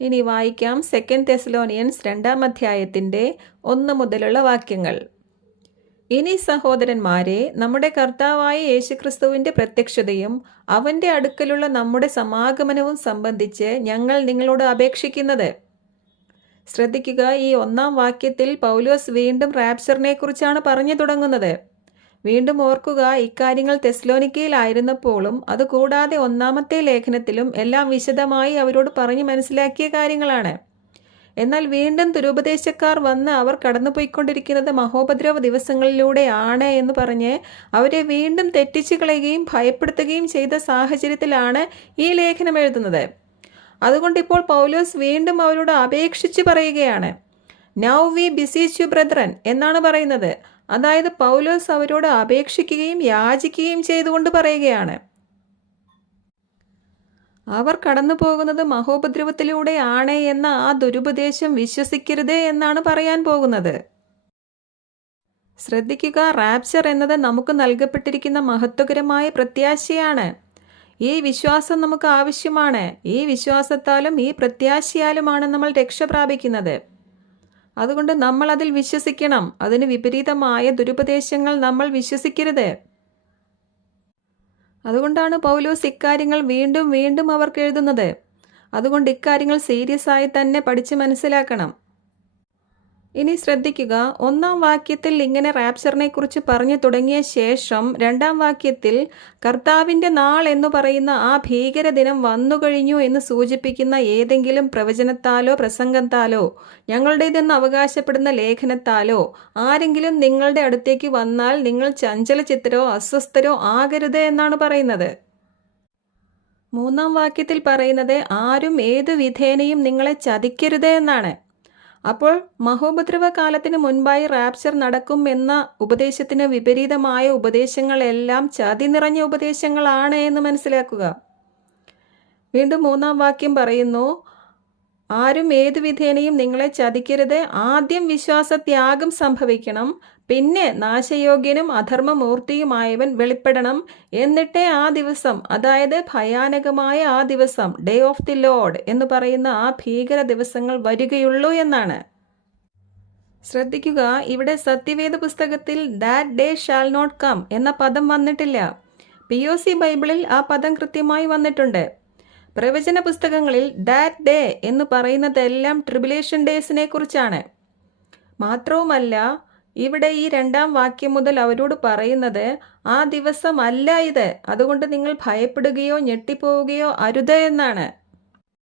ഇനി വായിക്കാം second Thessalonians രണ്ടാം അധ്യായത്തിന്റെ ഒന്ന് മുതലുള്ള വാക്യങ്ങൾ. ഇനി സഹോദരന്മാരെ നമ്മുടെ കർത്താവായ യേശുക്രിസ്തുവിന്റെ പ്രത്യക്ഷതയും അവന്റെ അടുക്കലുള്ള നമ്മുടെ സമാഗമനവും സംബന്ധിച്ച് ഞങ്ങൾ നിങ്ങളോട് അപേക്ഷിക്കുന്നത്. ശ്രദ്ധിക്കുക ഈ ഒന്നാം വാക്യത്തിൽ പൗലോസ് വീണ്ടും റാപ്ചറിനെ കുറിച്ചാണ് പറഞ്ഞു തുടങ്ങുന്നത്. വീണ്ടും ഓർക്കുക ഇക്കാര്യങ്ങൾ തെസ്ലോനിക്കയിലായിരുന്നപ്പോഴും അതുകൂടാതെ ഒന്നാമത്തെ ലേഖനത്തിലും എല്ലാം വിശദമായി അവരോട് പറഞ്ഞു മനസ്സിലാക്കിയ കാര്യങ്ങളാണ്. എന്നാൽ വീണ്ടും ദുരുപദേശക്കാർ വന്ന് അവർ കടന്നുപോയിക്കൊണ്ടിരിക്കുന്നത് മഹോപദ്രവ ദിവസങ്ങളിലൂടെയാണ് എന്ന് പറഞ്ഞ് അവരെ വീണ്ടും തെറ്റിച്ചു കളയുകയും ഭയപ്പെടുത്തുകയും ചെയ്ത സാഹചര്യത്തിലാണ് ഈ ലേഖനം എഴുതുന്നത്. അതുകൊണ്ട് ഇപ്പോൾ പൗലോസ് വീണ്ടും അവരോട് അപേക്ഷിച്ച് പറയുകയാണ്. Now we beseech you brethren എന്നാണ് പറയുന്നത്. അതായത് പൗലോസ് അവരോട് അപേക്ഷിക്കുകയും യാചിക്കുകയും ചെയ്തുകൊണ്ട് പറയുകയാണ്. അവർ കടന്നു പോകുന്നത് മഹോപദ്രവത്തിലൂടെയാണ് എന്ന ആ ദുരുപദേശം വിശ്വസിക്കരുത് എന്നാണ് പറയാൻ പോകുന്നത്. ശ്രദ്ധിക്കുക റാപ്ചർ എന്നത് നമുക്ക് നൽകപ്പെട്ടിരിക്കുന്ന മഹത്വകരമായ പ്രത്യാശയാണ്. ഈ വിശ്വാസം നമുക്ക് ആവശ്യമാണ്. ഈ വിശ്വാസത്താലും ഈ പ്രത്യാശയാലുമാണ് നമ്മൾ രക്ഷ പ്രാപിക്കുന്നത്. അതുകൊണ്ട് നമ്മൾ അതിൽ വിശ്വസിക്കണം. അതിന് വിപരീതമായ ദുരുപദേശങ്ങൾ നമ്മൾ വിശ്വസിക്കരുത്. അതുകൊണ്ടാണ് പൗലോസ് ഇക്കാര്യങ്ങൾ വീണ്ടും വീണ്ടും അവർക്ക് എഴുതുന്നത്. അതുകൊണ്ട് ഇക്കാര്യങ്ങൾ സീരിയസ് ആയി തന്നെ പഠിച്ച് മനസ്സിലാക്കണം. ഇനി ശ്രദ്ധിക്കുക. ഒന്നാം വാക്യത്തിൽ ഇങ്ങനെ റാപ്ചറിനെ കുറിച്ച് പറഞ്ഞു തുടങ്ങിയ ശേഷം രണ്ടാം വാക്യത്തിൽ കർത്താവിന്റെ നാൾ എന്ന് പറയുന്ന ആ ഭീകര ദിനം വന്നു കഴിഞ്ഞു എന്ന് സൂചിപ്പിക്കുന്ന ഏതെങ്കിലും പ്രവചനത്താലോ പ്രസംഗത്താലോ ഞങ്ങളുടേതെന്ന് അവകാശപ്പെടുന്ന ലേഖനത്താലോ ആരെങ്കിലും നിങ്ങളുടെ അടുത്തേക്ക് വന്നാൽ നിങ്ങൾ ചഞ്ചല ചിത്രോ അസ്വസ്ഥരോ ആകരുത് എന്നാണ് പറയുന്നത്. മൂന്നാം വാക്യത്തിൽ പറയുന്നത് ആരും ഏതു വിധേനയും നിങ്ങളെ ചതിക്കരുത് എന്നാണ്. അപ്പോൾ മഹോപദ്രവ കാലത്തിന് മുൻപായി റാപ്ചർ നടക്കും എന്ന ഉപദേശത്തിന് വിപരീതമായ ഉപദേശങ്ങളെല്ലാം ചതി നിറഞ്ഞ ഉപദേശങ്ങളാണ് എന്ന് മനസ്സിലാക്കുക. വീണ്ടും മൂന്നാം വാക്യം പറയുന്നു ആരും ഏതു വിധേനയും നിങ്ങളെ ചതിക്കരുത്. ആദ്യം വിശ്വാസത്യാഗം സംഭവിക്കണം. പിന്നെ നാശയോഗ്യനും അധർമ്മമൂർത്തിയുമായവൻ വെളിപ്പെടണം. എന്നിട്ടേ ആ ദിവസം അതായത് ഭയാനകമായ ആ ദിവസം ഡേ ഓഫ് ദി ലോഡ് എന്ന് പറയുന്ന ആ ഭീകര ദിവസങ്ങൾ വരികയുള്ളൂ എന്നാണ്. ശ്രദ്ധിക്കുക ഇവിടെ സത്യവേദ പുസ്തകത്തിൽ that day shall not come എന്ന പദം വന്നിട്ടില്ല. പി ഒ സി ബൈബിളിൽ ആ പദം കൃത്യമായി വന്നിട്ടുണ്ട്. പ്രവചന പുസ്തകങ്ങളിൽ ദാറ്റ് ഡേ എന്ന് പറയുന്നതെല്ലാം ട്രിബുലേഷൻ ഡേയ്സിനെ കുറിച്ചാണ്. മാത്രവുമല്ല ഇവിടെ ഈ രണ്ടാം വാക്യം മുതൽ അവരോട് പറയുന്നത് ആ ദിവസം അല്ല ഇത്. അതുകൊണ്ട് നിങ്ങൾ ഭയപ്പെടുകയോ ഞെട്ടിപ്പോവുകയോ അരുത് എന്നാണ്.